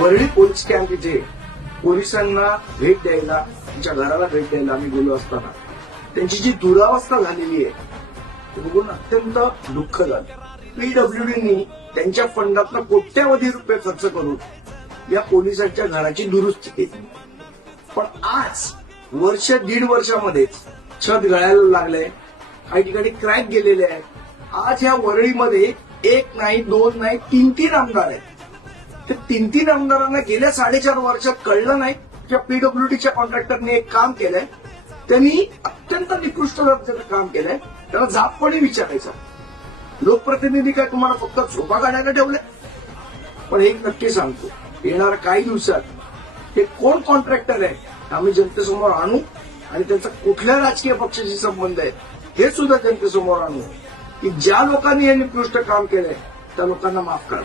Worli police camp इथे पोलिसांना भेट द्यायला, त्यांच्या घराला भेट द्यायला आम्ही गेलो असताना त्यांची जी दुरावस्था झालेली आहे ते बघून अत्यंत दुःख झालं. पीडब्ल्यूडीनी त्यांच्या फंडातनं कोट्यावधी रुपये खर्च करून या पोलिसांच्या घराची दुरुस्ती केली. पण आज वर्ष दीड वर्षामध्येच छत गळायला लागलंय, काही ठिकाणी क्रॅक गेलेले आहेत. आज या वरळीमध्ये एक नाही, दोन नाही, तीन आमदार आहेत. ते तीन आमदारांना गेल्या 4.5 वर्षात कळलं नाही की पीडब्ल्यूडीच्या कॉन्ट्रॅक्टरने एक काम केलंय, त्यांनी अत्यंत निकृष्ट दर्जाचं काम केलंय. त्याला जाबपणे विचारायचं, लोकप्रतिनिधी काय तुम्हाला फक्त झोपा काढायला ठेवले? पण एक नक्की सांगतो, येणाऱ्या काही दिवसात हे कोण कॉन्ट्रॅक्टर आहे आम्ही जनतेसमोर आणू आणि त्यांचा कुठल्या राजकीय पक्षाशी संबंध आहे हे सुद्धा जनतेसमोर आणू, की ज्या लोकांनी हे निकृष्ट काम केलंय त्या लोकांना माफ करा.